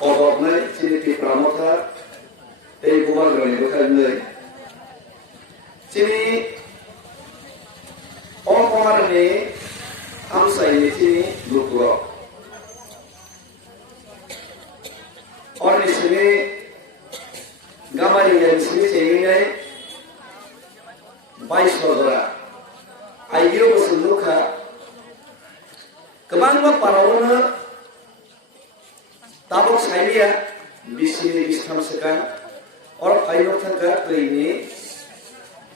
Oboknai sini ti pramotha tei bubar gani bukalnai sini omarne amsai ni sini lukuro orni sini gamari yang sini sehingga baik saudara ayo berseluka kemana parawana tabok saya bisini bisam sekan or ayo tangga ini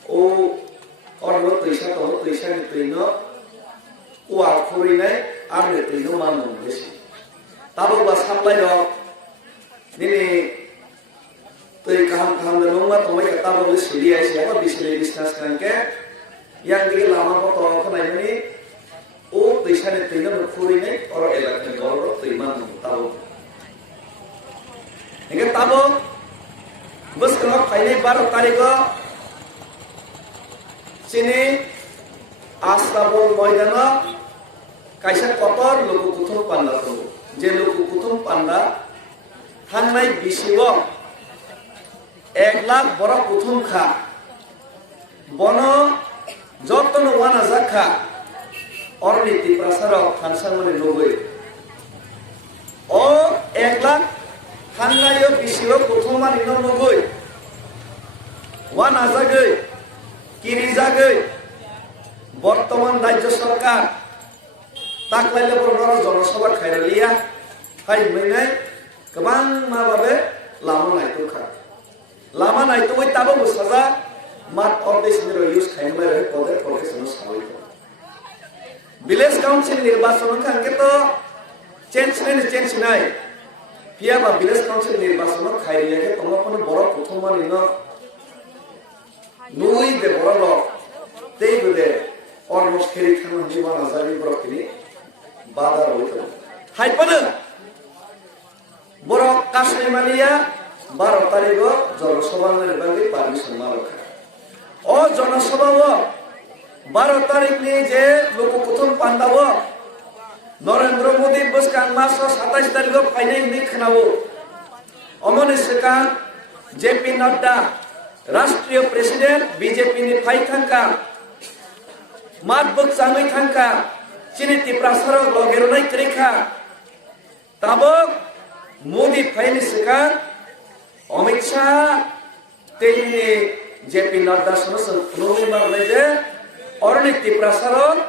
or lo tuisa ni tuino uar kurinai arne tuino manu besi tabok bas sampai dok ini tui kaham danungma tomai kata boleh sedia siapa bisini bisnas kan ke yang di lama foto kan ini tuisa ni tuino kurinai or elak ni or tuima tabok ini tabok bus kalau kali 12 tarik sini astabul moidana kaisa kotor luku kutum panda tu je luku kutum panda hanai bisiwo 1 lakh borok kutum kha bono jotno wana zakha orniti prasarok thansangone logoi o 1 lakh hannayo bisiwo kutumani no logoi wana zagai kiri zagai বর্তমান রাজ্য সরকার তাকলাইলে বড় জনসভা খাইরালিয়া high মেনাই গোबां माबाबे Lama नायतो ওই তাবো বসাজা মাত অর্দেশনির use খাইমলে রহে পদে profession সাবই village council নির্বাচন খানকে তো চেঞ্জ নাই পিয়া বা ভিলেজ কাউন্সিল নির্বাচন খাইরিয়াকে তোমরা কোন বড় প্রথম মানিন নুই দে বড় লোক তেই Bade almost kiri kanan jiwa nazari borok ini badar itu. Hai pada borok kasih mania 12 tarik জনসভা নির্বাচনে পারমিশন মারকা ও জনসভা 12 তারিখ নিয়ে যে লোক প্রথম পান্দাব নরেন্দ্র মোদী বসকান মাস 27 তারিখ ফাইনাল নি খানাবো অমন সেকান জেপি নড্ডা রাষ্ট্রীয় প্রেসিডেন্ট বিজেপি নি ফাই থাকা mat buk samai thangka chini tiprasaro logerunai krikha tabok modi phaini sika Amit Shah teini JP Nadda sonosan November leje orni tiprasaro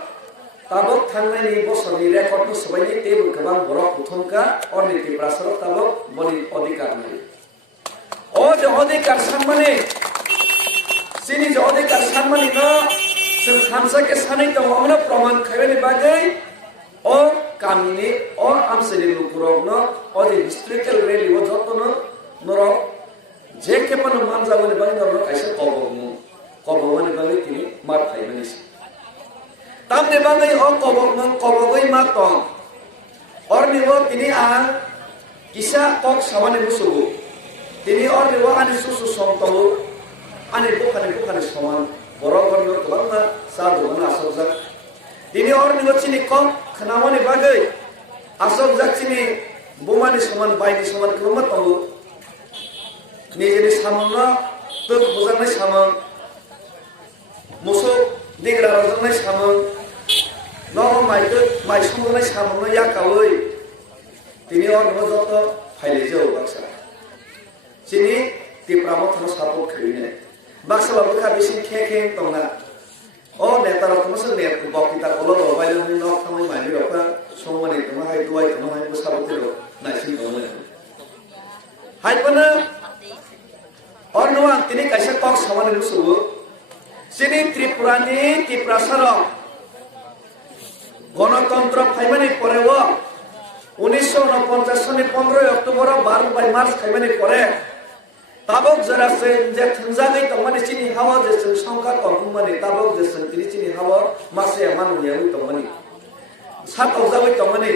tabok thangnai ni bosoni record no sabai tebu kabang borok uthonka orni tiprasaro tabok boni odhikar nai o je odhikar sanmane sini je odhikar sanmani no Samsa ke sana itu mana praman khairani bagai o kamini o amseli lukurogno o di historical rally o jotno noro je ke pan manza bole bani noro kaisa kobogmani bagai tini mar khairani tamne bagai o kobogoi ma tong orni o tini a kisa kok samane musugu tini orni o ani susu somtalu ani bukhani saman borok kebangna sadu mana asok zak dini orang ni wacini kong kenamani bagai asok zak cini bumani saman bayi saman kerumat tahu ni jenis samanna tuk buzan saman musuh digra razan saman no mai saman saman ya kawai dini orang ni joto haile jauh baksa cini ti pramot harus sapuk kini baksa lalu kabisin keke tongna oh netara tumasuk net kubak kita kalau bayi lalu nok tamai mandi apa semua ni tuma hai dua tuma hai besar betul nasi tongna hai pana orang nuang tini kaisa kok sama ni susu sini Tripurani Tiprasaro গণতন্ত্র খাইমানি পরেও 1949 সনে 15 October 12 March খাইমানি পরে tabok jarase je thunjagai tongmani chini hawa je sangka tongmani tabok je sangtiri chini hawa mase manu yawi tongmani sat ojabai tongmani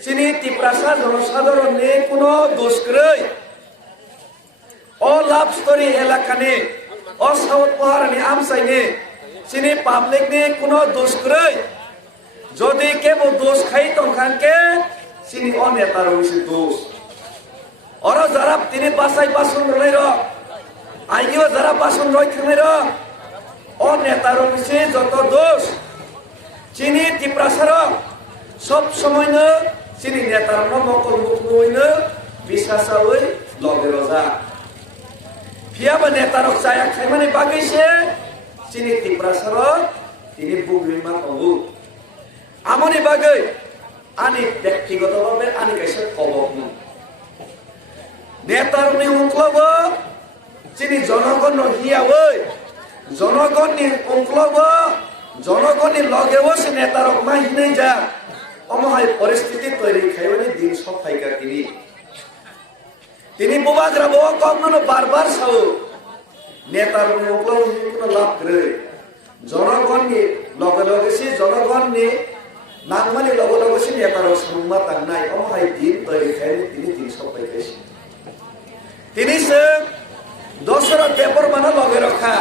chini tiprasa জনসাধারণ ne kono dosh krei o love story elakane o south paharani amsai ne chini public ne kono dosh krei jodi kebo dosh khai tongkhanke চিনি অ নেতার হইছে দোষ ওরা যারা তিনি বাসাই বাসন রই র আইগিও যারা বাসন রই থামে র অ নেতার হইছে যত দোষ চিনি টিপ্রাসার সব সময় ন চিনি নেতার মকল মুখ নইনো বিশ্বাসাওই লগে রজা ফিয়াবা নেতারক চায়া খাইমানে বাগেছে চিনি টিপ্রাসার তিনি বুগলিমা কবু আমনি বাগে আনি ব্যক্তিগতভাবে আনি কাছে কবক নেতার নি উংক্লব চিনি জনগণ হিয়াবই জনগণনি উংক্লব জনগণনি লগেও সে নেতারক মাহিনে যা অমহাই পরিস্থিতি তৈরি খাইবানি দিন সব ফাইকা তিনি বুবাগ্রা বো কমন বারবার সাও নেতার নি উংক্লব কোনো লাভ করে জনগণনি লগে লগে সে জনগণনি নাগমানি লগে লগে সে নেতারক সম্মা তান্নাই অমহাই দিন তৈরি খাইনি তিনি দিন সব ফাইকাছি তিনি সে দশরা পেপার বানা লগে রখা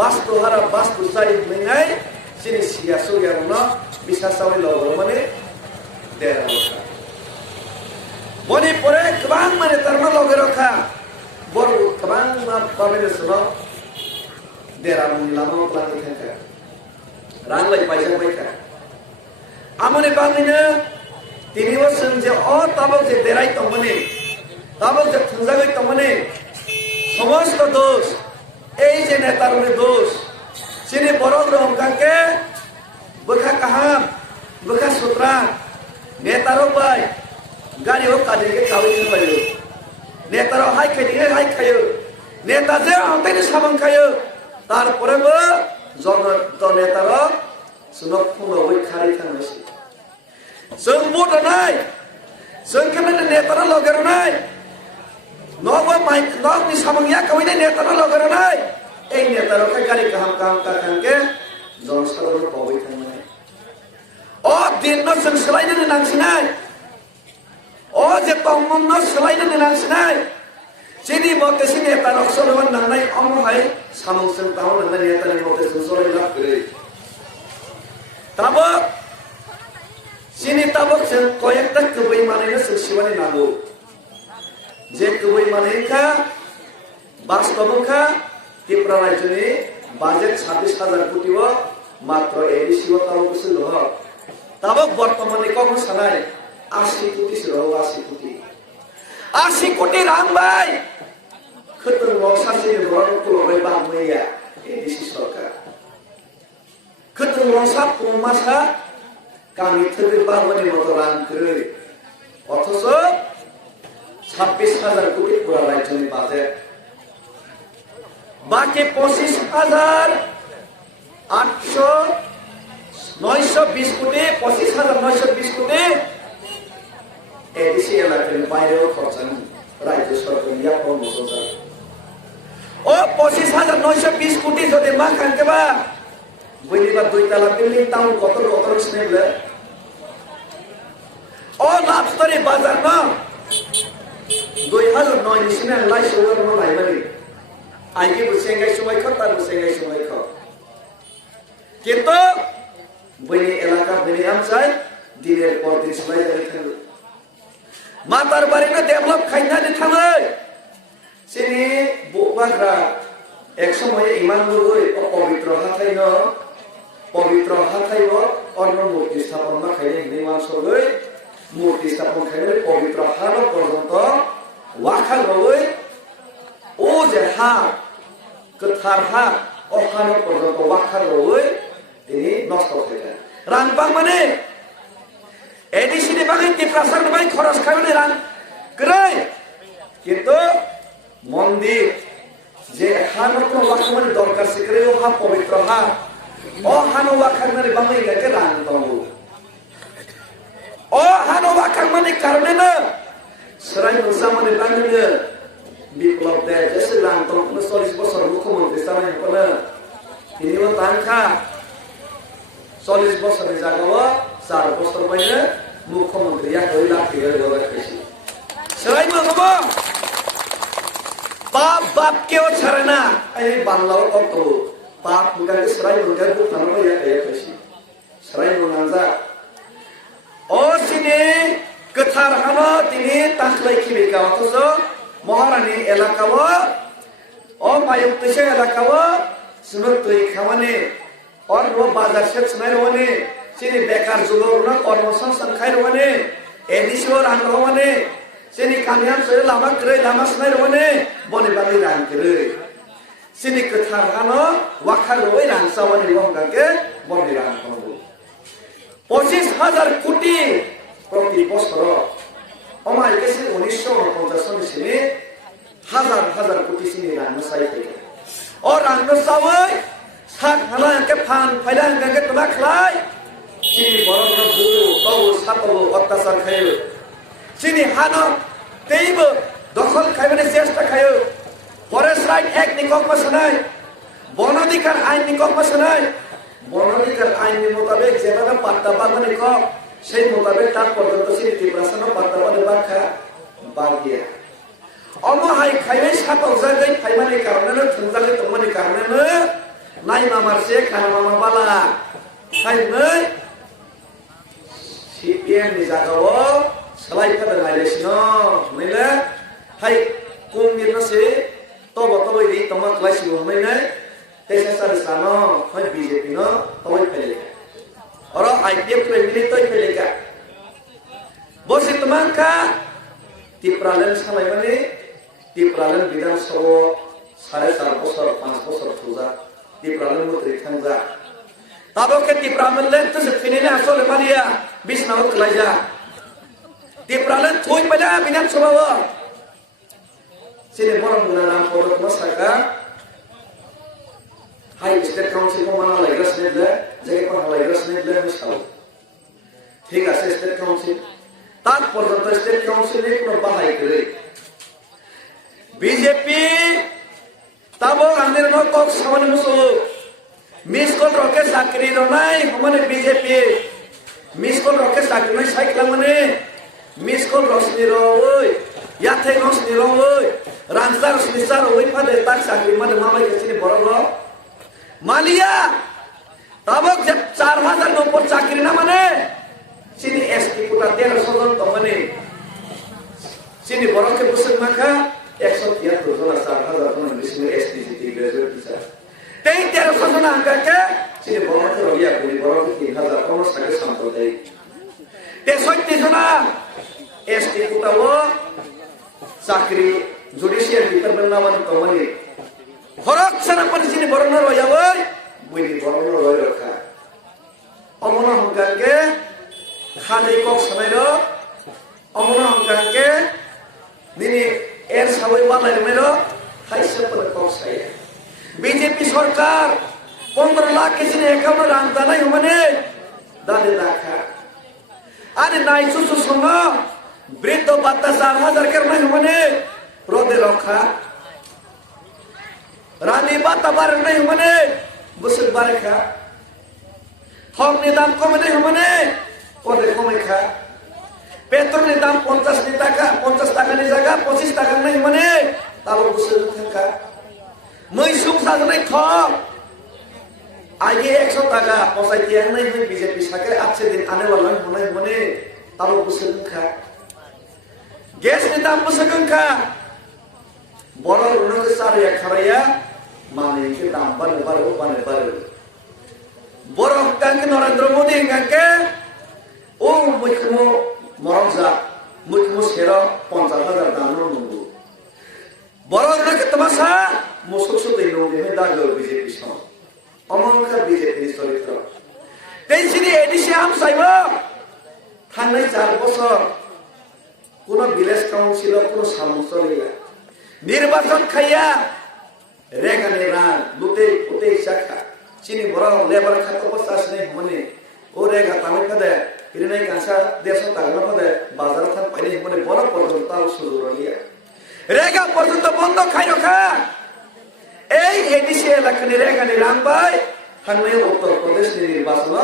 বাস্তু হারা বাস্তু চাই নাই চিনি সিয়া সুয়ার না বিশ্বাস চাওয়াই লগে মানে দেড় রখা বনি পরে কবাং মানে তার না লগে রখা বড় কবাং না পাবে শুনো দেড় আমনি লামা প্লানি থাকা রাংলাই পয়সা পয়সা আমনে বাংলিনে তিনিও সঞ্জে অ তাবক যে দেরাই তমনে তাবক যে খুঁজাগই তমনে সমস্ত দোষ এই যে নেতার দোষ চিনি বড় রহমকাকে বখা কাহাম বখা সুতরা নেতারও পাই গাড়ি হোক কাজে কাউই পাইল নেতারও হাই খাইও নেতা যে আমাদের সাবান খাইও তারপরে নেতার শুনক ফুলবই খারি থাকছে जों बुट নাই जों কেমনে নেতারা লগের নাই নব মাই নব নি সামংয়া কইনে নেতারা লগের নাই এই নেতারকে গাড়ি কাম কাকানকে জনসাধারণ পাবই থাকবে ও দিন ন जों सोलायनो नांसिनाय ও যে তমন ন सोलायनो नांसिनाय जेनि मते सि नेतारक सोलायनो नांनाय अमहाय सामंजों ताव नांनाय नेतानि मते सोलाय लाब करे ताबो চিনি তাবক जों কয়েকটা কবই মানেनो जों सिवानि नांगौ যে কবই মানেखा বাস্তবखा ত্রিপুরা রাজ্যनि বাজেট 26,000 কোটিও মাত্র এডিসিও তাবক ছিল তাবক বর্তমানে কম সানায় 80 কোটি ছিল 80 কোটি রাং ভাই খতন লসাসি বড় কুলরে বামইয়া এডিসি সরকার খতন লসা কুমাসা কামি থেকে বাবনি মতো রান করে অথচ 26,000 কোটি পুরা রাজ্যের বাজেট বাকি 25,920 কোটি 25,920 কোটি এডিসি এলাকার বাইরেও খরচ রাজ্য সরকার ইয়া কর্মসূচি ও 25,920 কোটি যদি মা খানকে বা বইনিবা 2 তলা বিল্ডিং টাউন কত স্নেবলে ও লাভস্তরি বাজার না 2009 নিশিনা লাই সরকার ন লাইবানি আইগে বসেঙ্গাই সময় খা তার বসেঙ্গাই সময় খা কিন্তু বইনি এলাকা বইনি আমসাই দিনের পর দিন সময় যাবে থাকবে মাতার বাড়ি না ডেভেলপ খাইনানি থামে সিনি বুকবাগরা এক সময় ইমান লই পবিত্র হাথাইব অন্য মূর্তি স্থাপন না খাইলে নির্মাণ সরই মূর্তি স্থাপন খাইলে পবিত্র হানো পর্যন্ত ওয়াখা লই ও যে হা গোথার হা অখানো পর্যন্ত ওয়াখা লই তিনি নষ্ট হয়ে রাংবাং মানে এডিসিনি বাকি টিপ্রাসার বাই খরচ খাইলে রাং গ্রাই কিন্তু মন্দির যে হানো কোনো ওয়াখা মানে দরকার সিকরে ও হা পবিত্র হা ও হানো ওয়াখাং মানে বাংলাই গাকে রাং দঙ্গু ও হানো ওয়াখাং মানে কারণে না সরাই মুসা মানে বাংলায় বিপ্লব দেয় যেসে রাং দঙ্গু 40 বছর মুখ্যমন্ত্রী সারাই কোনা তিনিও তানখা 40 বছরের জায়গাও 4 বছর বাইরে মুখ্যমন্ত্রী এক হই লাখ টাকা গড়া পেছি সরাই মুসা বাপ কেউ ছাড়ে না এই বাংলাও কত পাপ মুগাকে সরাই মুগাকে বুখানো হইয়া পেছি সরাই মুগানজা অসিনি গোথার হানো তিনি তাখলাই খিবিকা অথচ মহারানী এলাকাও ও মায়ুক তৈছে এলাকাও সুনুর তৈ খাওয়ানে और वो बाजार से सुनाई रवाने सिनी बेकार जुगोर ना कर्मसंस्थान खाई रवाने एडिशोर आन रवाने सिनी कामियाम से लामा करे लामा सुनाई रवाने बने बाली रान करे सिनी कथार हानो वाखार रोए रान सावाने वंगा के बने रान करो 25,000 कोटी प्रति बছর আমার কাছে 1950 সনে সিনি হাজার কোটি সিনি রান সাই থাকে और রান সাওই সাত হালা কে ফান ফাইলা কে তোলা খলাই চিনি বড় বড় ভু কও সাতব অত্যাচার খায় চিনি হানো তেইব দখল খাইবে চেষ্টা খায় ফরেস্ট রাইট এক নিকক মাসনাই বনাধিকার আইন নিকক মাসনাই বনাধিকার আইন মোতাবেক যেভাবে পাত্তা বাগান নিকক সেই মোতাবেক তার পর্যন্ত সেই তীব্রাসন পাত্তা বাগান বাখা বাগিয়া অমহাই খাইবে সাতক জায়গায় খাইমানি কারণে থুনজালে তমানি কারণে নাই মামার সে খানা মামা বালা খাইনে সিপিএম नि জাগাও সলাই ফাদা নাইলেছিল নইলে হাই কুমিরনো সে তব তবই তমা ক্লাসি হইনে তেসা সারসানো হয় বিজেপি নো তবই ফেলে और आईपीएफ के मिली तो फैलेगा बोसे तुमांका तिप्रालन सालाय माने तिप्रालन विधानसभा 4.5 বছর 5 বছর ফুজা तिप्रालन मन्त्रि थांजा ताबो के तिप्रालन ले तो फिनिने आसले मारिया 20 नाव खलाइजा तिप्रालन थोय पला विधानसभा सिने बरम गुना नाम पदक मसाका हाई स्टेट काउंसिल को माना लाइग्रासने ले जगे को लाइग्रासने ले मिसाल ठीक আছে স্টেট কাউন্সিল তার পর্যন্ত স্টেট কাউন্সিলে কোনো বাহাই করে বিজেপি তাবো আনের নো কক সামনে মুসো মিস কল রকে চাকরি নাই মানে বিজেপি মিস কল রকে চাকরি নাই সাইকেল মানে মিস কল রসনি রই ইয়াতে রসনি রই রানসার মিসার ওই ফাদে তার চাকরি মানে মামাই কাছে বড় মালিয়া তাবক যে 4000 এর উপর চাকরি না মানে সিনি এসপি কোটা 1300 জন তো মানে সিনি বড়কে বসে মাখা 173 জন 4000 জন বিষ্ণু এসপি জিটি গ্রাজুয়েট টিচার তেই 1300 জন আঙ্কাকে সিনি বড়কে রবিয়া করি বড়কে 3000 কোন সাকে সম্পদায় 63 জন এসপি কোটাও চাকরি জুডিশিয়াল ডিপার্টমেন্ট না মানে তো মানে ফরক সারা পরিচিনি বড় না রয়াবই বুইনি বড় না রয় রাখা অমনা হংকাকে খালি কক সানাইরো অমনা হংকাকে দিনি এর সবাই বানাই মেরো হাইসে পরে কক সাই বিজেপি সরকার 15 লাখ কিছু একাউন্ট রাখতা নাই মানে দাদে রাখা আরে নাই সুসু শোনো বৃদ্ধ ভাতা 4000 কে নাই মানে রোদে রখা রানী ভাতা বার নাই মানে বসে বারেখা হকনি দাম কমে নাই মানে পদে কমে খা পেট্রোলের দাম 50 টাকা নি জায়গা 25 টাকা নাই মানে তাও বসে থাকা মই সুখ সাজনাই থক আগে 100 টাকা পয়সা দিয়ে নাই বিজেপি সরকার আছে দিন আনে वाला মনে মনে তাও বসে খা গ্যাস নি দাম বসে খা বড় উন্নতি সারিয়া খারাইয়া মানে কি দাম বাড়ে বড় কাঙ্কে নরেন্দ্র মোদী কাঙ্কে ও মুখ্য মরজা মুখ্য সের 50,000 দাম নঙ্গু বড় উন্নতি তমাসা মুসুসু দেই নঙ্গু হে দাগ বিজেপি সম অমনকা বিজেপি চরিত্র তেইছিনি এডিসি আম চাইব থানাই 4 বছর কোন ভিলেজ কাউন্সিল কোন সামসলিয়া নির্বাচন খাইয়া রেগানে রান লুতে উতে শাখা চিনি বড় লেবার খাতো পছাস নেই মানে ও রেগা তামে কাদে ইরেনাই কাঁসা 150 টাকা পদে বাজার থান পাইনি মানে বড় পর্যন্ত তাও শুরু হইয়া রেগা পর্যন্ত বন্ধ খাই রাখা এই এডিসি এলাকানি রেগানি রান ভাই হানে উত্তর প্রদেশ নির্বাচন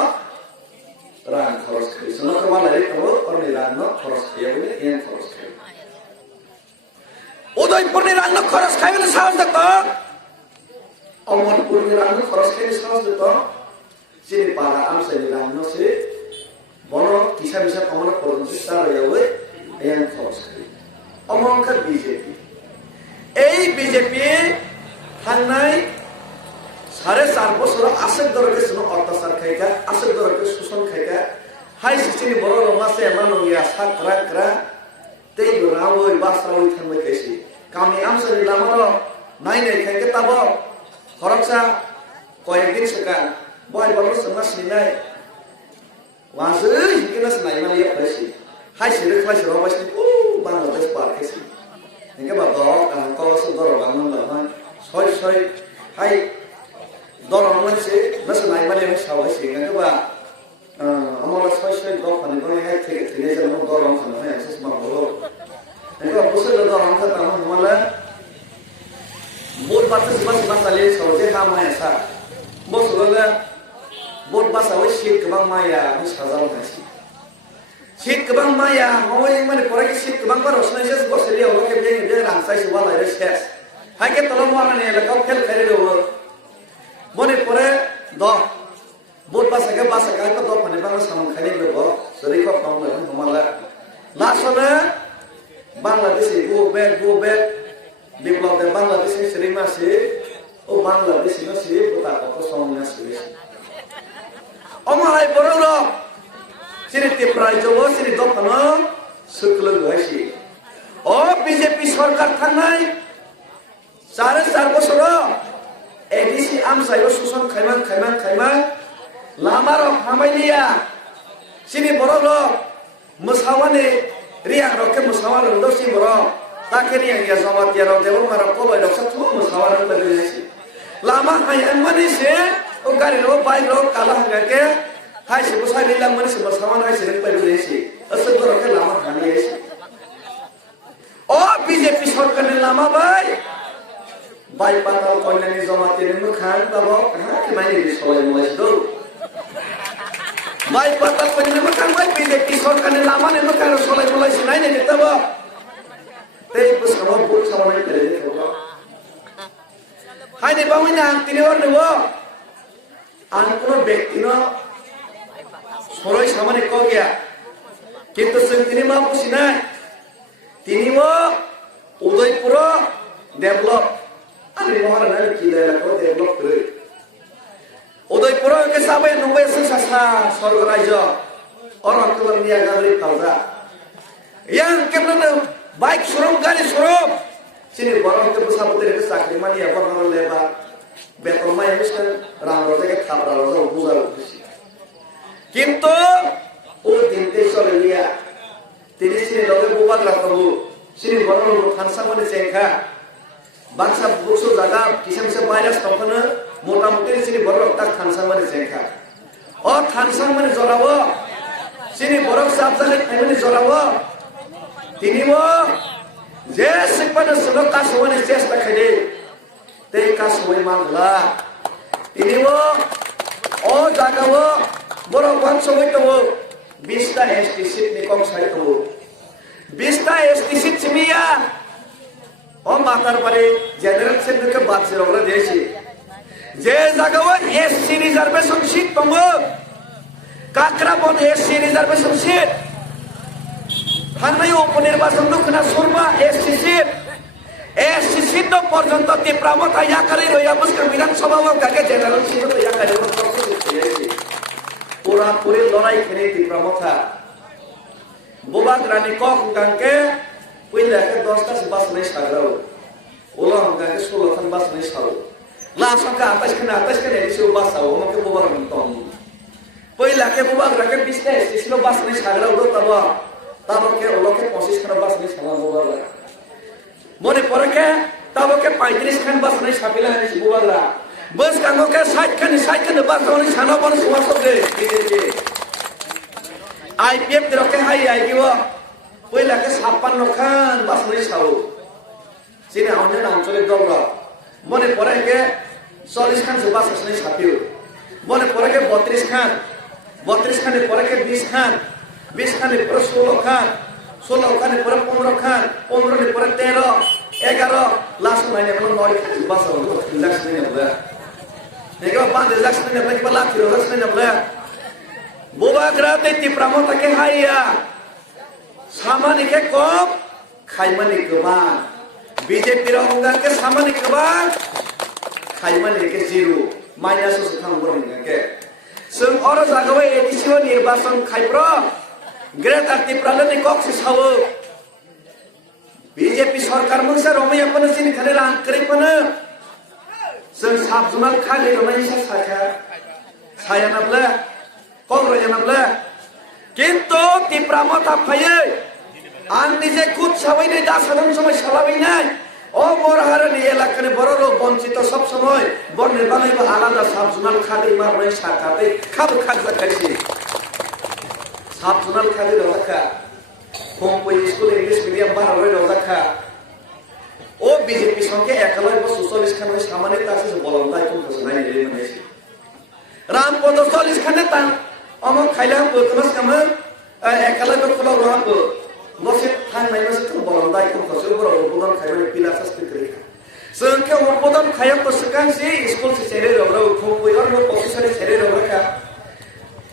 রান খরচ খাই সনক মালারে তো অরনি রান খরচ খাইয়া বলে এন খরচ খাই উদয়পুর নি রান খরচ খাই বলে সাহস দেখো অমরপুর নি রান খরচ খাই সাহস দেখো চিনি পাড়া আমসাই রান সে বনো কিসা বিসা কমানো পর্যন্ত তার হয়ে এই খরচ করি অমংকার বিজেপি এই বিজেপি থানায় 4.5 বছর আসের দরকে অত্যাচার খাইকা আসের দরকে শোষণ খাইকা হাই সিস্টেমে বড় রমাসে এমন ইয়া সাকরা ক্রা তেই রাওই বাসরাওই থামবে কেসি কামি আমসারি লামারো নাই নাই খাইকে তাব খরচা কয়েকদিন সেকান বয় বড় সঙ্গা সিনাই ওয়াজই হিকিনা সিনাই মালিয়া পাইছি হাই সিরে ক্লাসে রবাসি ও বাংলাদেশ পার কেসি একে বা দর কান কলস দর বাংলা লামান ছয় ছয় হাই দর মানছে নাসে নাই মালিয়া সাওয়াইছি একে বা আমরা ছয় ছয় দর পানি করে হাই থেকে থেকে যেন দর অংশ না হয় এসে মা বলো একে বা বসে দর অংশ তা মালা bột bát thứ bát bát lên sầu chế ham mai sao bột sầu là bột bát sầu shit cái băng mai à không sao đâu này shit cái băng mai à ngồi mà để coi cái shit cái băng bắt đầu này sẽ có sẽ liều cái bên cái làm sai sự vào lại đấy sẽ hai cái tao mua này là có cái cái đâu bột này coi đó bột bát cái bát cái có đó phần này băng sao không khai được đâu rồi có không được không mà là last one băng là cái gì go back develop the Bangladesh serima se o Bangladesh no se buta ko somna se omai borolo sini te praijo sini dokano suklo gaisi o BJP সরকার থানাই 4.5 বছর ADC আমসাইও শোষণ খাইমান লামার হামাইলিয়া sini borolo musawane riang roke musawar ndo si boro takir yang dia sama tiara dewa marah kolo itu satu musawarah berdiri lama hanya mana sih ukari lo baik lo kalah enggak ke hai sih besar bilang mana sih musawarah hai sih berdiri sih asal tu orang lama hanya sih oh BJP sorkan lama baik patah kau yang sama tiara mukhan babo kemana ini soalnya mulai dulu baik patah kau yang mukhan baik BJP sorkan lama nih mukhan soalnya mulai sih naik nih kita babo teh bus kamu buat sama ini terjadi kalau hai nih bangun yang tini orang nih wo angkuno bekino soroi sama nih kau ya kita sendiri mampu sih nih tini wo Udaipura develop ani mohon nanti kita lakukan develop dulu Udaipura ke sampai nunggu sesasa sorga raja orang keluar dia gabri kalza yang kemana baik suruh gani suruh sini barang ke besar betul ke sakit mani apa orang leba betul mai miskan orang roda ke thapra roda ubuzar ubusi kintu udin tesolia tini sini loge bubak rakabu sini barang khansa mani sengkha bangsa buksu jaga kisah virus topana motamuti sini barang tak khansa mani sengkha oh khansa mani jorawo sini barang sabjale mani jorawo tini wo jesik pada sebab kasuan jes tak ada teh kasuan mangla tini wo oh jaga wo borong bangsa itu wo bista estisit ni kong saya itu bista estisit semia oh matar pada general center ke bat sirogla desi je jaga wo SC reservation sheet tunggu kakra bon SC reservation sheet Hanai উপনির্বাচন দুখনা সুরমা SC তো পর্যন্ত তে প্রামত আয়া করে রইয়া মুসলিম বিধানসভা কাকে জেনারেল সিট তো ইয়া করে পুরা পুরে লড়াই খেলে তে প্রামতা বুবা গ্রানি কক গাঙ্কে পইলা কে 10টা বাস নাই সাগরাও ওলা গাঙ্কে 16 খান বাস নাই সাগরাও লাসকা 28 খান এসে বাস আও মকে বুবা গ্রানি তম পইলা কে বুবা গ্রাকে 20টা এসসি বাস নাই সাগরাও তো তাবা tabo ke oloke 25 khan bas ni sama bobala mone pore ke tabo ke 35 khan bas ni sapila ni bobala bus kango ke 60 khan bas ni sana bon suwaso de IPF droke hai aigiwo poila ke 56 khan bas ni sao sini aune na অঞ্চলে dogro mone pore ke 40 khan bas ni sapil mone pore ke 32 khan pore ke 20 khan 20 খানে পরে 16 খান 16 খানে পরে 15 খান 15 নে পরে 13 11 last মাইনে মানে 9 খান বাস হলো লাস্ট মাইনে বলে দেখো 5 লাস্ট মাইনে বলে কি লাখ লাস্ট মাইনে বলে Bubagra te tipramota ke haya. Samani ke kop khaimani keban. BJP rahunga ke samani keban khaimani ke zero. Minus usang boring ke. Sung oro jagawe edisio nirbacon khaipro. Great tiprala ni kok si sawo. BJP सरकार मंगसा रमैया पनि सिनि खाने रांकरै पनि जों साबजुमाल खालि रमैया साखा सायानाब्ला कग्रयानाब्ला किन्तु तिप्रामता फैयो आं निजे खुद सबाइनै दासादन समय सालाबैनाय ओ बरहारनि एलाकानि बर' लोक बन्चित सब समय बन्ने बानायबो आलादा साबजुमाल खालि मारनै साखादै खाबु खाजाखायसि साबजुमाल खालि रजाखा Hompoy school English medium baharoy rozakha. O BJP sonke ekalai bo socialist khan samane tase bolondai kum khosnai nile manesi. Ram po socialist khan tan amo khailam po tumas kam ekalai bo khula rohan po. Nose than nai mas tum bolondai kum khosu boro bodon khaibani pila sasti kri. Sonke o bodon khayam po sekan si school se chere ro hompoy or no professor chere ro rakha.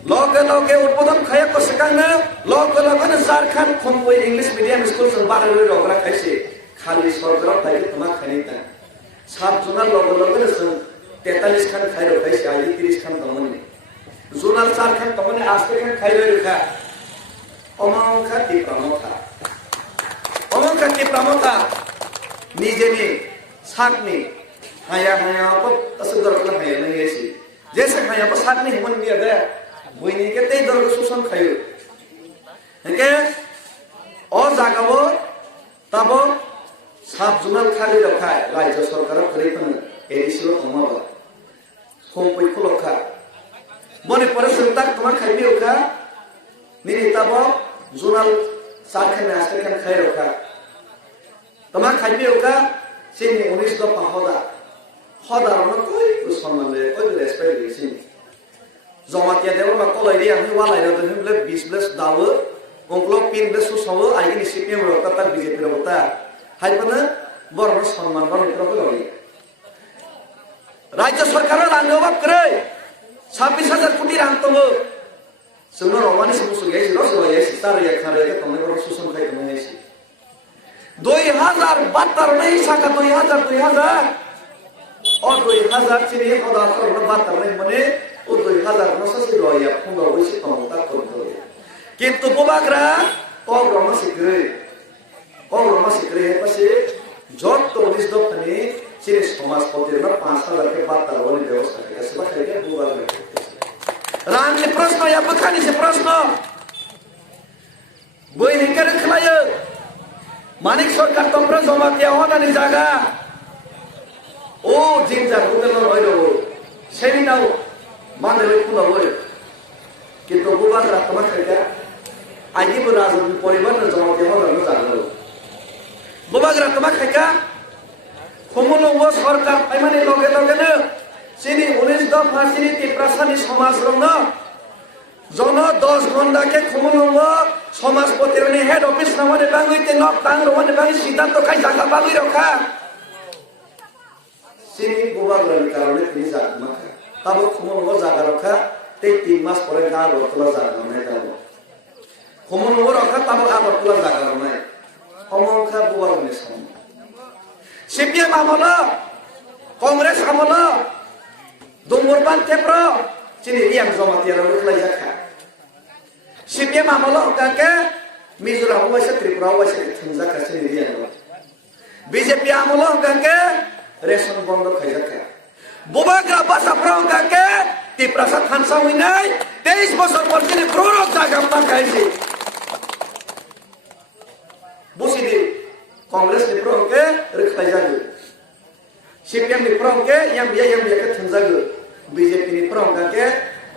Loge uদ্বোধন খায়া ko sekang loge na Jharkhand khompoy English medium school sung baroi rogra khaise khali sorgar tai tuma khanita sab juna loge sung 43 khan khairo khaise ai 30 khan tomoni zonal Jharkhand tomoni aste khan khairo rekha omangkha ti pramota nijeni sakni haya ko asudar kala haya nahi aisi jaise haya ko sakni himon ni ada Buini ke tei dor susan khayo. Hengke o jagabo tabo sab junal khali rakha rajya sarkar khari pan edisilo thomaba. Khompoi khulokha. Mone pore suntak tomar khaibi okha. Nini tabo junal sarkhan astakan khai rakha. Tomar khaibi okha sini 19 do pahoda. Hoda no koi usmanle koi respect sini. Zomatia dewa makolai dia ni walai ro dhin ble 20 ble dawo onglo pin ble susawo aigini CPM ro kata BJP ro bota haibana borno সম্মান ro mitro ko lori rajya sarkar rang obab kre 26000 koti rang tobo sungno romani sumusu yesi ro so yesi tar ya khare ke tomne ro susum khai tomne yesi 2072 nahi saka 2000 और 2000 chini khoda kar 72 nahi mane o 2000 no sasi roya phundo oisi tomta kordo kintu bobagraograma sikre pase jot to dis do pani chiri samas potir na 5000 ke baat tarwani byavastha ke seba ke bobagra ran ni prashno ya bakhani se prashno boi hikar khlayo manik sarkar tompra joma dia hoda ni jaga o jinja hotel roiro semi nau Mandele pula boy, kita bukan rakyat mereka, aji berazam poriban dan jawab yang orang berjalan. Bukan rakyat mereka, kumulung was sarkar, ayman loge na, sini 19 dah fasini tiprasani samas rongna, jono 10 gonda ke kumulung was samas potirani head office namanya bangun itu nok tang namanya bangun sidang to kai jaga bangun roka, sini bukan rakyat karena ini jaga mereka. Tabo khumon jaga rakha te 3 mas pore ga rotla jaga nai tabo khumon rakha tabo abatla jaga nai khumon kha buwar ne sam CPM amala Congress amala Dumurban tepro chini riang zomatia rotla jakha CPM amala ka Mizoram waisa Tripura waisa thunja ka chini riang BJP amala ka ration bondo khaijaka Bubagra basa prongka ke ti prasad hansa winai 23 bosor porjini prorok jaga makaisi busidi Congress ni prongke rekhai jagu CPM ni prongke yang dia ke thunjagu BJP ni prongka ke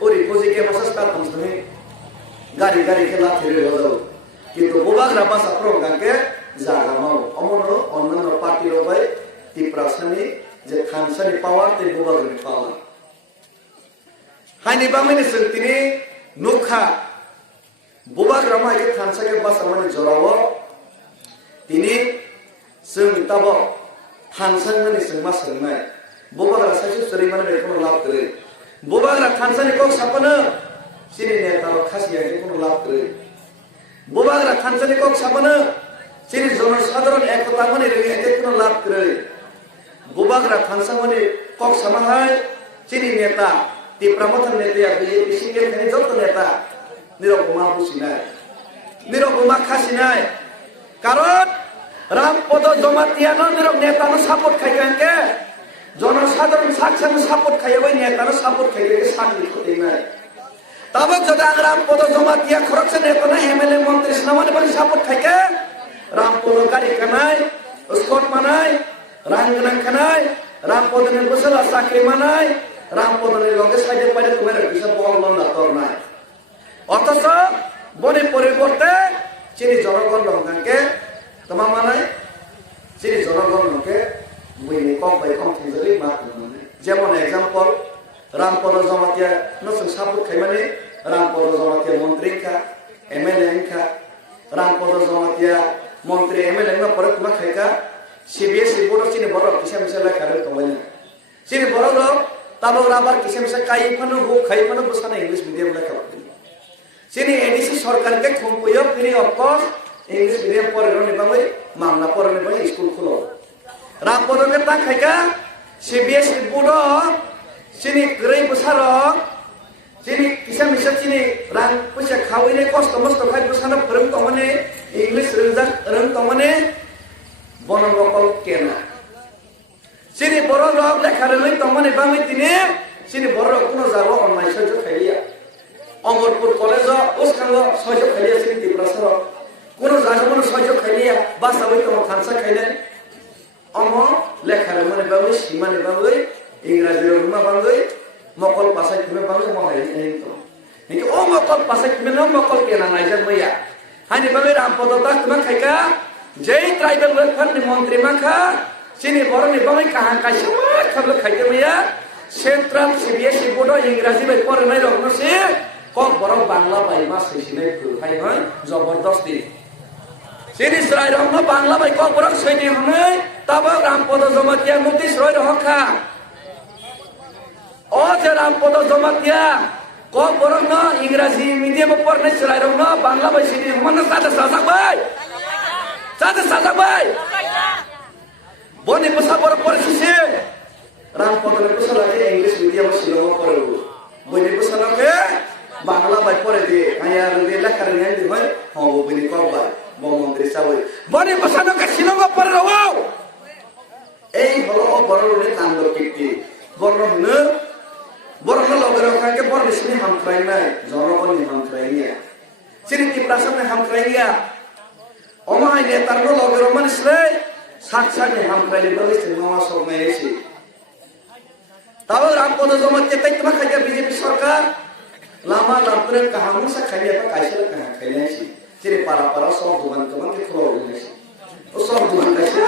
ori poji ke masas ta thunjuni gari ke lathire hodo kintu Bubagra basa prongka ke jaga mau omono onno party ro bai ti prasani je khansani power te Bubagra power haini bamene sentini nukha Bubagra ma ke khansa ke bas amani jorawo tini sung tabo khansang mani sungma sungnai Bubagra sasu sari mane bekono lab kare Bubagra khansani kok sapana sini netaro khasiya ke kono লাভ করে বোবাগরা খানসানি cock সাবানো sini জনসাধারণ একতা মনে রেগে কোন লাভ করে বোবাগরা খানসামনি cock সামাহাই sini নেতা তিপ্রামথন নেতা BJP single খানি যত নেতা নিরপমা বুঝিনাই নিরপমা খাসিনাই কারণ রামপদ জমাতিয়ানো নিরপ নেতানো সাপোর্ট খাইকানকে জনসাধারণ সাকসানো সাপোর্ট খাইয়াবাই নেতানো সাপোর্ট খাইকে সাকলি করতে নাই তবে যদি রামপদ জমাতিয়া খরচ নেতানো এমএলএ মন্ত্রী সিনামানি বালি সাপোর্ট খাইকে রামপদ গাড়ি খানাই স্কট মানাই রাঙ্গনাং খানাই রামপদনে বসলা চাকরি মানাই রামপদনে লগে সাইডে পাইলে তোমার বিশাল বল লন্ডা তোর নাই অথচ বনে পরিবর্তে চিনি জনগণ লঙ্কানকে তোমার মানাই চিনি জনগণ লঙ্কে বইনি কম বাই কম থিজলি মা যেমন এক্সাম্পল রামপদ জমাতিয়া নসং সাপোর্ট খাইমানি রামপদ জমাতিয়া মন্ত্রী খা এমএলএ খা রামপদ জমাতিয়া মন্ত্রী এমএলএ না পরে তোমার খাইকা সিবিএসই বোর্ড চিনি বড় কিসা মিসা লেখারে তোমায় চিনি বড় লোক তাবো আবার কিসা মিসা কাইফানো হো খাইফানো বসানা ইংলিশ মিডিয়াম লেখা চিনি এডিসি সরকারকে খুঁপুয় free of cost English medium পড়ে নিবাই মামলা পড়ে নিবাই স্কুল খুলো রামপদকে তা খাইকা সিবিএসই বোর্ড চিনি গ্রে বসার চিনি কিসা মিসা চিনি রাং পয়সা খাওয়াইলে কষ্ট মস্ত খাই বসানো ফোরং তমানে ইংলিশ রং তমানে বনবকল কেনা চিনি বড় লোক লেখা রই তমানে বাঙালি দিনে চিনি বড় কোনো যাব অন্যায় সহ্য খাইলিয়া অমরপুর কলেজ ওখানে সহ্য খাইলিয়া চিনি ত্রিপুরাসর কোনো জায়গা কোনো সহ্য খাইলিয়া বাসা বই তোমার খানসা খাইলেন অম লেখা মানে বাঙালি সীমানে বাঙালি ইংরাজি রুমা বাঙালি মকল পাশাই তুমি বাঙালি মহাই কিন্তু ও মকল পাশাই তুমি মকল কেনা নাই যাক মাইয়া হানি বাঙালি রামপদতা তোমার খাইকা যেই ট্রাইবেল ওয়েলফেয়ার মন্ত্রী মাখা চিনি বড় নিবাই কাহা কাইসা খাবলে খাইতে মাইয়া সেন্ট্রাল সিবিএসই বোর্ড ইংরাজি বাই পড়ে নাই রকমসে কক বড় বাংলা বাই মাস হইছিনাই ফাই হয় জবরদস্তি চিনি সরাই রকম বাংলা বাই কক বড় সৈনি হই তবে রামপদ জমাতিয়া মুক্তি সরাই রহখা ও যে রামপদ জমাতিয়া কক বড় না ইংরাজি মিডিয়াম পড়নে সরাই রকম বাংলা বাই সিনি হমান সাদা সাজাক ভাই সাদা সাজাক ভাই বনি বসা বড় পরিস্থিতি রামপদনে বসা লাগে ইংলিশ মিডিয়াম শিলং পড়ে বনি বসা লাগে বাংলা বাই পড়ে দিয়ে আয়া রে লেখা রে নাই হয় হবো বনি কক ভাই মন্ত্রী সাবই বনি বসা লাগে শিলং পড়ে রও এই হলো বড় রে কান্দ কীর্তি বড় হলো বড় লগের ওখানে বড় সিনি হামক্রাই নাই জনগণই হামক্রাই নিয়া সিনি ত্রিপুরাসনে হামক্রাই নিয়া অমাই নেতার লগের মানুষরে সাকসানে হামক্রাই বলে সিনেমা সময় এসে তাও রামপদ জমাতে তাই তোমার খাইয়া বিজেপি সরকার লামা লামতরে কাহামুসা খাইয়া বা কাইসা কাহা খাইলাইছি সিনি পারা পারা সব দোকান দোকান কে খোলা হইছে ও সব দোকান কাইসা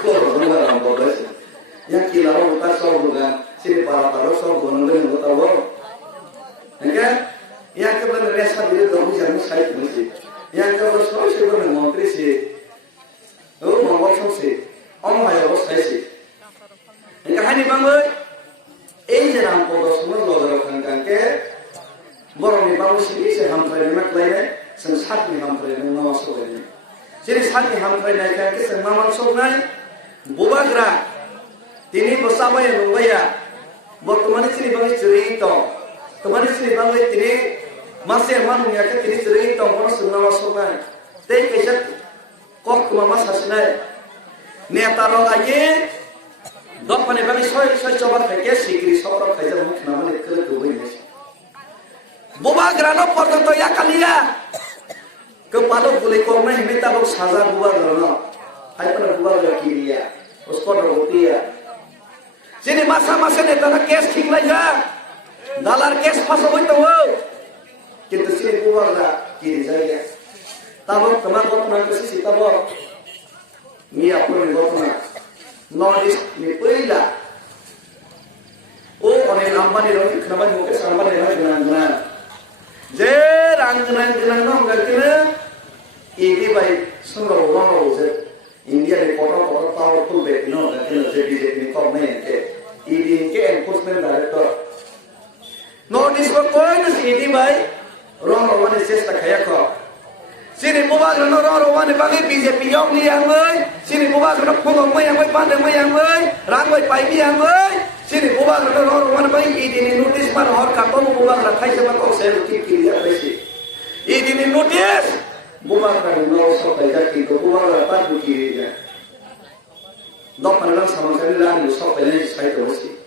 খোলা হইছে রামপদ ইয়া কি লাও তা সব দোকান সিনি পারা পারা সব দোকান লে হতাও হ্যাঁ ইয়া কে বলে রেসা দিলে দবু জানি সাইট হইছে ইয়া কে বলে সব সে বলে মন্ত্রী সে ও মঙ্গল সে অমহায় অবস্থায় সে কাহিনী বাংলা এই যে রামপদ সময় লগের ওখানকে বরং বাবু সিবি সে হামফাই মাকলাইনে जों सातनि हामफ्रायनाय मामा सबायनाय जेरै सातनि हामफ्रायनायखाय जों मामा सबायनाय बबाग्रा दिनै बसाबाय नंबाया बर्तमाने सिनि बाङै जेरै दं तमाने सिनि बाङै दिनै मासे मानुयाखै दिनै जेरै दं बन जों मामा सबाय दै कैसा कक मामा सासनाय नेता रगाये दफाने बाङै सय जबार खायके सिग्रि सबर खायजा मुखनामाने खोल गोबैनाय बबाग्रानो पर्यन्त याकालिया kepala boleh korna ini tabok saza buat lono, hai pernah buat lagi dia, uspor rotia. Jadi masa-masa ni tanah kes king lagi, dalar kes pasal itu, kita sini buat lah kiri saya. Tabok teman buat nanti sisi tabok, ni apa ni buat nak, nolis ni pula. Oh, orang lama ni orang kenapa ni mungkin sama ni orang kenal. Jerang kenal nong kena. Ini baik semua orang orang India ni kota-kota powerful baik no, tapi nanti BJP ni kau main ke, ini ke enforcement director. Nord East ko koi na sini bai rong rawan chesta khaya ko sini buba no rawan bagi BJP yok ni yang bai sini buba no phong mai yang bai pan mai yang bai rang bai pai bi yang bai sini buba no rawan bai idini notice par hor ka to buba rakhai sama ko se ki ya bai si idini notice buba ka no so pai ja ki ko buba ra pa du ki ya dok panang sama sekali lah ni so pai ni sai to si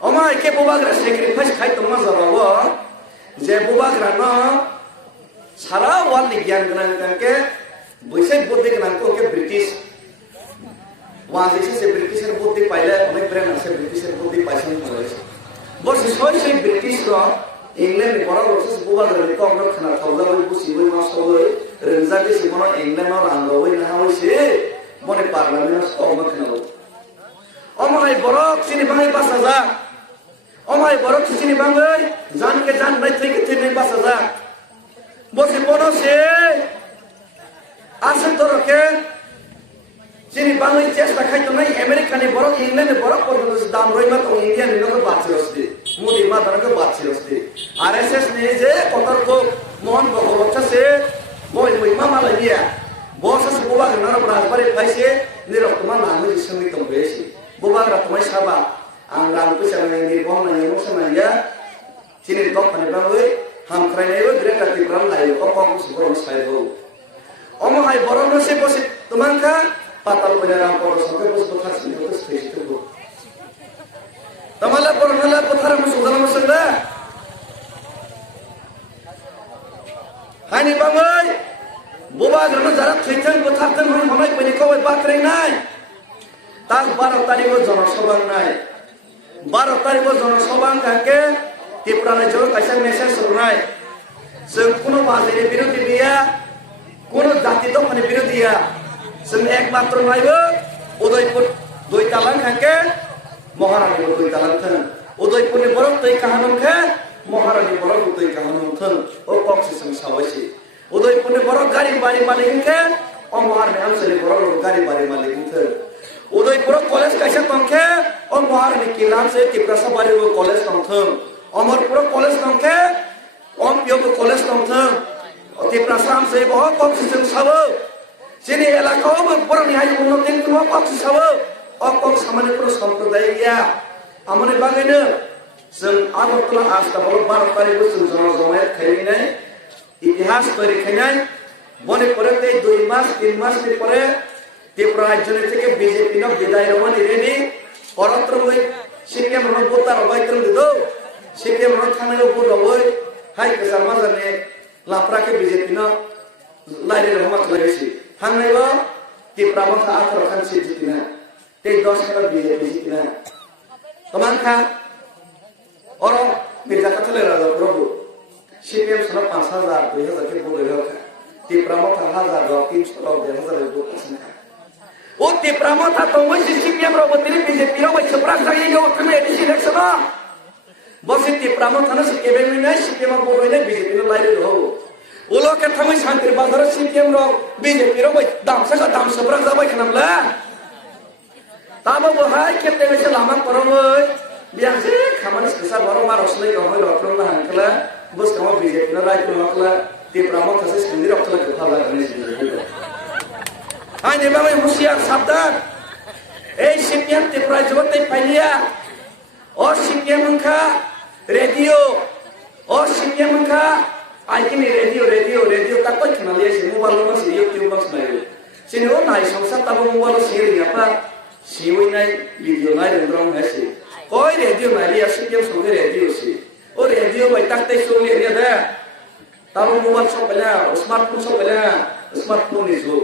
Oma ke bubagra sacrifice khai to maza bawa je bubagra no sara wal ni gyan gnan ke boise buddhi gnan ko ke British waje se British er buddhi paile onek brand se British er buddhi paisan hoye bos soy se British ro England bora roses bubagra ni ko ngro khana thawla oi busi oi ma so oi renza ke simono England no rangro oi na oi se mone parliament so ma khana Oma ai borok sini bangai basaza Omai borok sini bangai jan ke jan nai thai ke thai bas aja bosi bono se asen to roke sini bangai chesta khai to nai America ni borok England ni borok por dam roi ma to India ni no baat chhosti modi ma dana ko baat chhosti RSS ni je kotor ko mohon bhagwat se boy boy mama la dia bosa se boba na rajbari phaise ni roktma na ni sami to besi boba ra tomai saba ang rang tu sama yang di bawah nanya sama ya sini top mana bangai ham kerana itu direct aktif ram lain kok sebelum saya tahu omong hai borong nasi posit teman ka patal penyaram poros sampai pos bekas itu spesies itu tamala borong nala putar masuk dalam masuklah hai ni bangai buba gerana jarak ceceng putar kan hamai penikau baterai nai tak barat tadi itu jangan sobang nai 12 तारिख को जनसभा करके त्रिपुरा ने जो कैसे message सुनाए संग कोनो बाजे विरोधी बिया कोनो जाति तो माने विरोधी या संग एकमात्र नाइबो उदयपुर दुई तालां करके महारानी दुई तालां थन उदयपुर नि बरक तै कहानम के महारानी बरक तै कहानम थन ओ पक्ष संग सावैसी उदयपुर नि बरक गाड़ी बारी मालिक के ओ महारानी अंशले बरक गाड़ी बारी मालिक थन उदयपुर कॉलेज कैसे तंखे और महारानी के नाम से त्रिपुरा सबारी वो कॉलेज तंथम अमरपुर कॉलेज तंखे ओम पियो कॉलेज तंथम और त्रिपुरा साम से बहुत पक्ष से सब सिनी इलाकाओं में पुरानी हाई उन्नति तो पक्ष सब और पक्ष हमारे पुरो संप्रदाय या हमारे बागे ने सं आगरतला आज का बहुत 12 तारीख को सुन जमाए खेली नहीं इतिहास पर खेनाय बने परते 2 मास 3 मास के परे त्रिपुरा राज्य থেকে বিজেপি ন বিদায় রমন ইরেনি পরত্র হই সিকিম রন বোতা রবাই ত্রম দিদো সিকিম রন থানায় উপর রবই হাই কেসার মাজানে লাফরাকে বিজেপি ন লাইরে রহমা করেছি হাঙ্গাইব त्रिपुरा মথা আখর খান সি জিতিনা তে 10 টাকা বিজেপি জিতিনা তমান খা और मिर्जा का चले रहा प्रभु सीपीएम सना 5000 2000 के बोले रखा त्रिपुरा मथा 1000 300 2000 को पसंद ओ त्रिपुरा मथा तो वही सीपीएम रो बतरी बीजेपी रो वही सप्रा जाई जो कने इलेक्शन बस त्रिपुरा मथा न केबे में नहीं सीपीएम को बोले बीजेपी नो लाइरे हो ओ लोग के थमै शांति बाजार सीपीएम रो बीजेपी रो वही दाम सप्रा जाबाय खनामला ताबो बहाय केते में लामा परमय बियासे खामानि ससा बरो मारसलै गहै रत्रंना हांकला बस कमा बीजेपी न रायखो नकला त्रिपुरा मथा से सिंदि रखला गफाला गने आइने बाबाई हुसियार साबधान ए सीपीएम त्रिपुरा जबते फाइलिया और सीपीएम का रेडियो और सीपीएम का आइकिन रेडियो तक कोई खना लिया से मोबाइल में से यूट्यूब में सुनायो सिने ओ नाइ संसा तब मोबाइल शेयर यापा सिवै नाइ वीडियो नाइ रंद्रम है से कोई रेडियो नाइ लिया सीपीएम सोगे रेडियो से ओ रेडियो भाई तक ते सो लिया दे तब मोबाइल सब पहले स्मार्टफोन सब पहले स्मार्टफोन इजो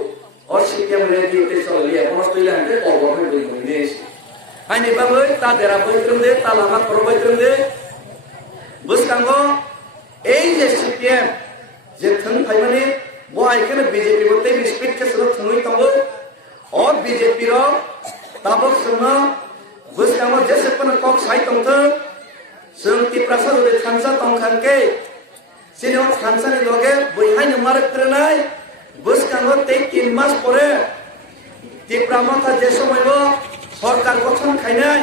और सीपीएम रेडियो ते चल लिया बस तो इलान के और में बोल ने हाइने बाबई ता देरा बैत्रम दे ता लामा कर बैत्रम दे बस कांगो ए जे सीपीएम जे थन फाइमाने बो आइकन बीजेपी बते स्पीड के सरो थनुई तंगो और बीजेपी रो ताबक सुनो बस कांगो जैसे पन कॉक साइ तंग संति प्रसाद दे खानसा तंग खान के सिनो खानसा ने लोगे बहाय न मारक करनाय बस कांगो ते 3 मास परे त्रिपुरा मथा जे समय सरकार गठन खायनाय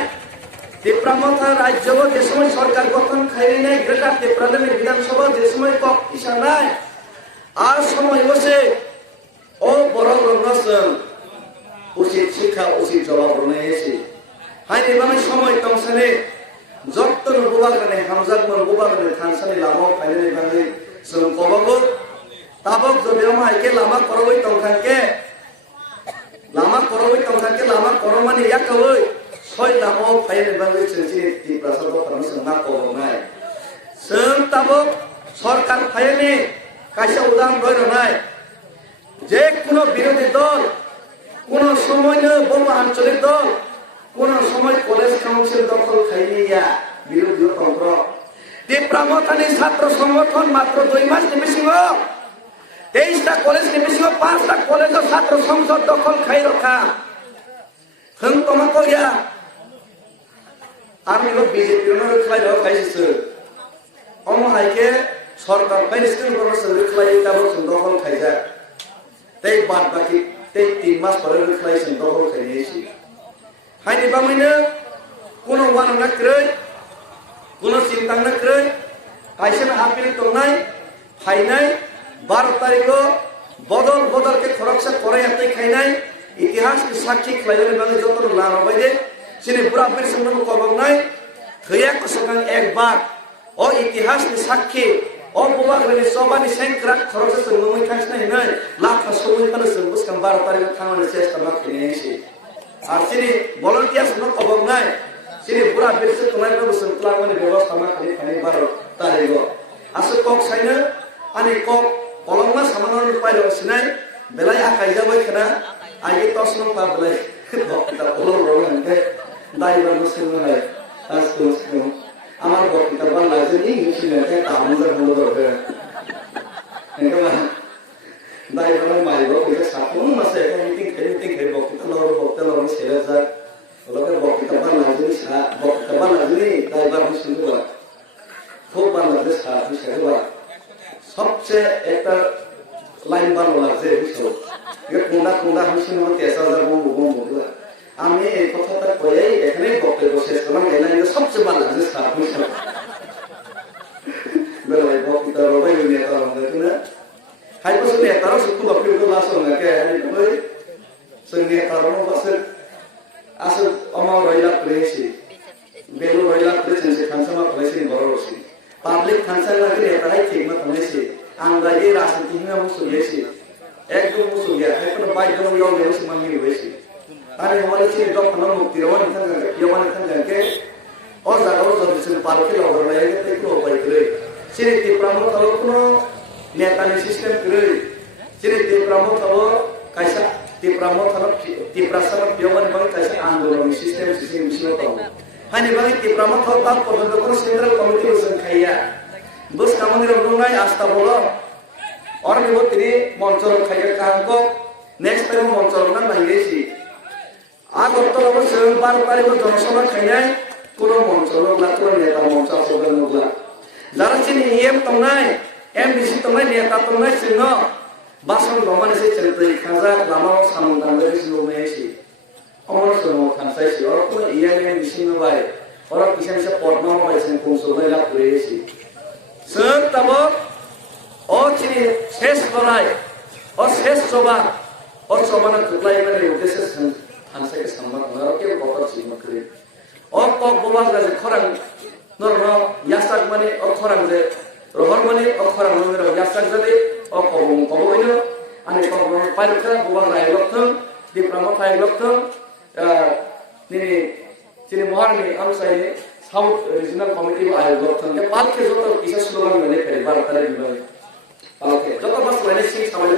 ত্রিপুরা রাজ্য যে সময় সরকার গঠন খাইয়ে নেয় গ্রেটার ত্রিপুরা বিধানসভা যে সময় কক ইসা নাই আর সময় বসে ও বড় রঙাসন উচিত শিক্ষা উচিত জবাব রয়েছে হাইনি বাংলা সময় তংসানে যত্ন গোবাগানে হামজাগমন গোবাগানে থানসানি লামাও ফাইনালি বাংলা जों कबाबो ताबक जबेयाव माइके लामा करबै तंखांके लामा करबै तंखांके लामा करमानि याकबै सय लामाव फाइनाली बांगै चिनचिनि टिप्रासा दखानाव सोंना कबनाय जों ताबक सरकार फाइनाली कायसा उदाहरण दयरनाय जे कोनो বিরোধী দল কোনো সময়नो बर' আঞ্চলিক দল কোনো সময় কলেজ কাউন্সিল দখল খাইনিয়া বিরোধী তন্ত্র ত্রিপুরা ছাত্র সংগঠন মাত্র 2 মাস নিমিষিং 23টা কলেজ নিমিষিং 5টা কলেজ ছাত্র সংসদ দখল খাই রখা হং তোমাকে ইয়া আর নিলো বিজেপি নো খাই খাইছে অম হাইকে সরকার পাইনিস্টেন গরস রিখলাই তাবো দখল খাইজা তাই বাদ বাকি তাই 3 মাস পরে রিখলাই দখল খাইয়েছি হাইনি বামাইনো কোনো ওয়ান না ক্রয় কোনো চিন্তা না ক্রয় কাইসেন আপিল তংনাই ফাইনাই 12 তারিখ বদল বদলকে খরকসা করে হাতে খাইনাই ইতিহাস কি সাক্ষী খাইলে বাংলা যত লারাবাই দে সিনে পুরা ফির সম্মান কবনাই হইয়া কসগান একবার ও ইতিহাস কি সাক্ষী ও বুবাগরে সবানি সেনক্রা খরকসা সঙ্গমই খাইছ নাই নাই লাখ সময় কানে সঙ্গস কাম 12 তারিখ থামানে চেষ্টা না খাইনেছি আর সিনে ভলান্টিয়ার সম্মান কবনাই সিনে পুরা ফিরছে তোমার বসন প্লাগনে ব্যবস্থা না খালি খালি 12 তারিখ আসলে কক সাইনা আনি কক কলমা সামান্য পাইলো সিনাই বেলাই আকাই যাবাই খানা আগে তসন পা বেলাই বক্তা ওলো রঙে দাইবার বসে নাই আজকে আমার বক্তা বাংলা জানি ইংলিশে তামজা হলো দরকার একেবা দাইবার মাইবো কইছে সাপুন মাসে মিটিং খাই বক্তা লর সেরা যা ওলকে বক্তা বাংলা জানি সা বক্তা বাংলা জানি দাইবার শুনবা খুব বাংলাদেশ সাথে সেবা সবচেয়ে একটা লাইন ভালো লাগছে বুঝছো কোনটা কোনটা আমি শুনবো 10000 বলবো আমি এই কথাটা কই এখানে বক্তব্য শেষ করলাম এই লাইনটা সবচেয়ে ভালো লাগছে স্যার বুঝছো বেলায় বক্তৃতা রবাই নিয়ে তার মধ্যে না হাই বসে নিয়ে তার সুখ অপিল তো লাস না কে আমি কই সঙ্গে তার মধ্যে আসল আমার রইলা প্রেসি বেলু রইলা প্রেসি সে খানসামা প্রেসি বড় রসি পাবলিক ফাংশন লাগে এটাই ঠিক মত হয়েছে আমরা এই রাজনীতি নিয়ে মুসুলিয়েছি একদম মুসুলিয়া এখন বাইরে কোন ইয়ং নেই সমানি হয়েছে আরে আমাদের সেই দফনা মুক্তি রওনা থাকে ইয়মান থাকে और জায়গা যদি সে পার্কে লগর লাগে একটু উপায় করে সিরিতি প্রমোট হলো কোন নেতানি সিস্টেম করে সিরিতি প্রমোট হলো কাইসা তি প্রমোট হলো তি প্রসার ইয়মান মানে কাইসা আন্দোলন সিস্টেম বিষয় তো হানি বাকি তি প্রমোট হলো তার পর্যন্ত কোন সেন্ট্রাল কমিটি বসে খাইয়া বস কামনি রংনাই আস্থা বলো और নিব তিনি মঞ্চল খাইয়া কাঙ্ক নেক্সট টাইম মঞ্চল না নাইয়েছি আগরতলা বসে 12 তারিখ জনসভা খাইনাই কোন মঞ্চল না কোন নেতা মঞ্চ আসবে নগলা যারা চিনি এম তংনাই এমবিসি তংনাই নেতা তংনাই চিন বাসন দমানে সে চলতে খাজা লামাও সামুদাঙ্গে সিলমেছি অমর সরম খানসাইছি और কোন ইএমএম বিসিনো বাই और কিসেন সে পদ্মা বাইছেন কোন সবাই লাভ করেছি সব তবক ও চিনি শেষ করাই ও শেষ সভা ও সমানা তুলাই মানে উদ্দেশ্য হানসাকে সম্মান আর কে বকর চিহ্ন করে ও কক বলার যে খরাং নরম ইয়াসাক মানে ও খরাং যে রহর মানে ও খরাং নরম ইয়াসাক যদি ও কবম কবইনো আনে কবম পাইলখা বলার রায় লক্ষণ দি প্রমোটাই লক্ষণ তিনি চিনি মহারানী আমসাইনে সাউথ রিজনাল কমিটি আয়োগ লক্ষণ কে পালকে যত কিসা স্লোগান মানে ফেরে 12 তারিখ বিভাগে পালকে যত বাস মানে সিং সামালে